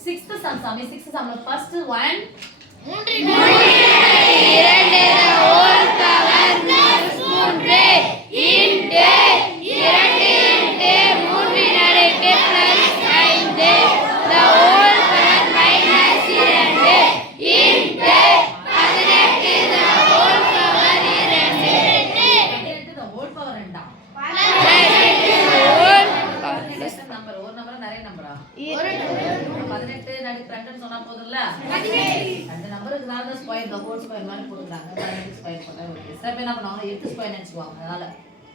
Sixth sum, Sami. Sixth sum. First one. 2 the whole power minus 3 into 2 into 3 நடுக்கு plus 5 the whole power minus 2 into 18 the whole power 2 the whole power 2 number ஒரு நம்பரா நிறைய நம்பரா 18 நடுக்கு 2 ன்னு சொன்னா போதும்ல அந்த நம்பருக்கு தான் ஸ்கொயர் the whole square மாதிரி போடுறாங்க 18 ஸ்கொயர் போட்டா ஓகே சில பேர் என்ன பண்ணுவாங்க 8 ஸ்கொயர் நினைச்சுவாங்க அதனால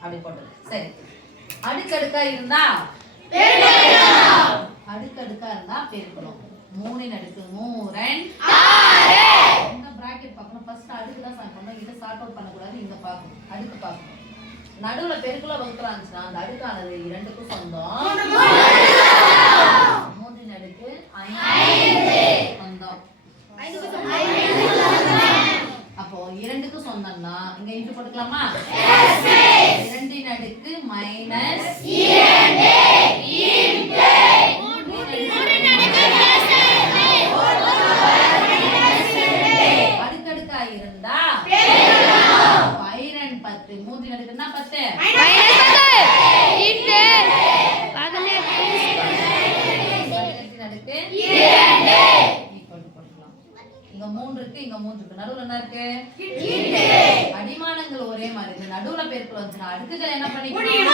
அப்படி போடுறது சரி அடுக்கடுக்கா இருந்தா பெருக்கணும் அடுக்கடுக்கா இருந்தா பெருக்கணும் 3 ன் அடுக்கு 3 6 இந்த பிராக்கெட் பார்க்கணும் ஃபர்ஸ்ட் அடுக்கு தான் சால்வ் பண்ணனும் இத சால்வ் அவுட் பண்ண கூடாது இங்க பார்க்கணும் அடுக்கு பார்க்கணும் நடுவுல பெருக்கல வகுத்துறா இருந்துச்சுனா அந்த அடுக்கானது இரண்டுக்கும் சொந்தம் 3 ன் அடுக்கு 5 சொந்தம் அப்போ இரண்டுக்கு சொந்தம்னா இங்க இன்டு போட்டுக்கலாமா 2 ன் அடுக்கு மைனஸ் 2 இன்டு 3 ன் அடுக்கு பிளஸ் 2 அடுக்கடுக்கா இருந்தா பெருக்கணும் 10 3 ன் அடுக்குன்னா 10 மைனஸ் 10 இன்டு 18 ன் அடுக்கு 2 இங்க 3 இருக்கு இங்க 3 இருக்கு நடுவுல என்ன இருக்கு இன்டு அடிமானங்கள் ஒரே மாதிரி இருக்கு நடுவுல பெருக்கல் வந்துனா அடுக்குகள் என்ன பண்ணிக்கணும்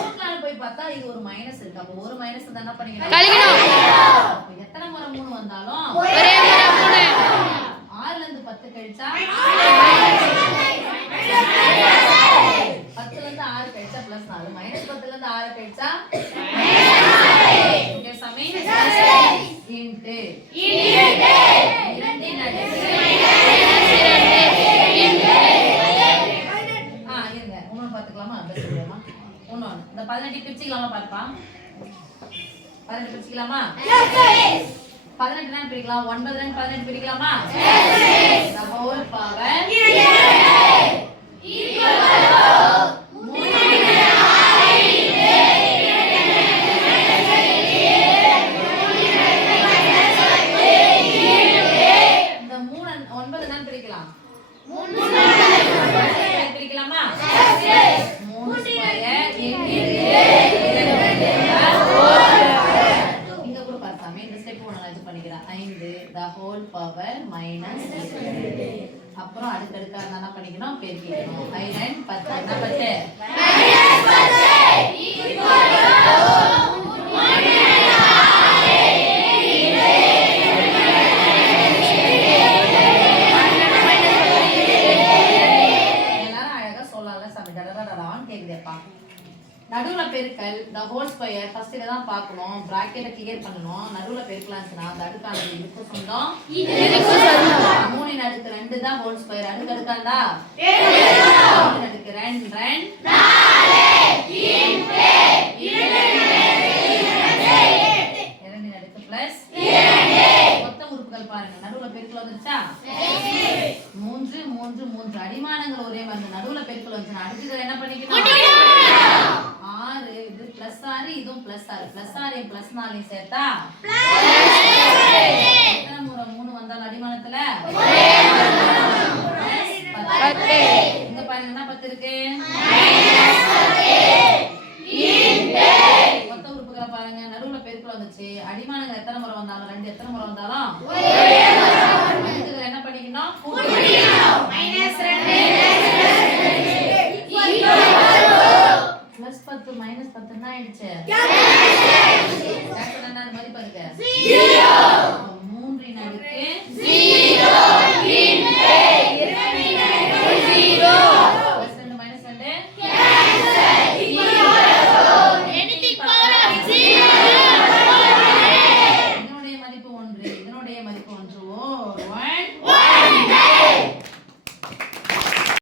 கூட்டலால போய் பார்த்தா இது ஒரு மைனஸ் இருக்கு அப்ப ஒரு மைனஸ் இருந்தா என்ன பண்ணிக்கணும் கழிக்கணும் அப்ப எத்தனை முறை 3 வந்தாலும் ஒரே முறை 3 6 ல இருந்து 10 கழிச்சா 10 ல இருந்து 6 கழிச்சா பிளஸ் 4 மைனஸ் 10 ல இருந்து 6 கழிச்சா ஓகே சமீ இன்டு இந்த 18 பிரிச்சுக்கலாமா பாப்பா 18 பிரிச்சுக்கலாமா 18 என்ன பிரிக்கலாம் 9 ல 18 பிரிக்கலாமா the whole power இந்த 9 என்ன பிரிக்கலாம் 3 பிரிக்கலாமா 3 ஸ்கொயர் இங்க கூட பார்த்தாமே இந்த ஸ்டெப் ஒண்ணு நான் பண்ணிக்கிறேன் 5 the whole power minus 2 அப்புறம் அடுக்கடுக்கா என்ன பண்ணிக்கணும் பெருக்கிக்கணும் 5 and 10 என்ன 10 எல்லாரும் அழகா சொல்லலாம் சாமி டடடடான்னு கேக்குதேப்பா நடுவுல பெருக்கல் the whole square ஃபர்ஸ்ட் இத தான் பார்க்கணும் பிராக்கெட்டை கிளியர் பண்ணனும் நடுவுல பெருக்கலாம்னா அந்த அடுக்கானது இதுக்கு சொந்தம் இதுக்கு சொந்தம் 3 ன் அடுக்கு 2 தான் whole square அடுக்கடுக்காண்டா பெருக்கணும் 3 ன் அடுக்கு 2 4 இன்டு 2 ன் அடுக்கு பிளஸ் 2 மொத்த உறுப்புகள் பாருங்க நடுவுல பெருக்கல் வந்துச்சா 3 3 3 அடிமானங்கள் ஒரே மாதிரி நடுவுல பெருக்கல் வந்துச்சுனா அடுக்குகள் என்ன பண்ணிக்கணும் 6 இது பிளஸ் 6 இதுவும் பிளஸ் 6 பிளஸ் 6 பிளஸ் 4 சேர்த்தா எத்தனை முறை 3 வந்தால் அடிமானத்துல 10 இங்க பாருங்க என்ன 10 இருக்கு மொத்த உறுப்புகளை பாருங்க நடுவுல பெருக்கல் வந்துச்சு அடிமானங்கள் எத்தனை முறை வந்தாலும் 2 எத்தனை முறை வந்தாலும் அடுக்குகள் என்ன பண்ணிக்கணும் பிளஸ் 10 மைனஸ் 10 என்ன ஆயிடுச்சு கேன்சல் என்ன மதிப்பு இருக்கு 0 3 ன் அடுக்கு 0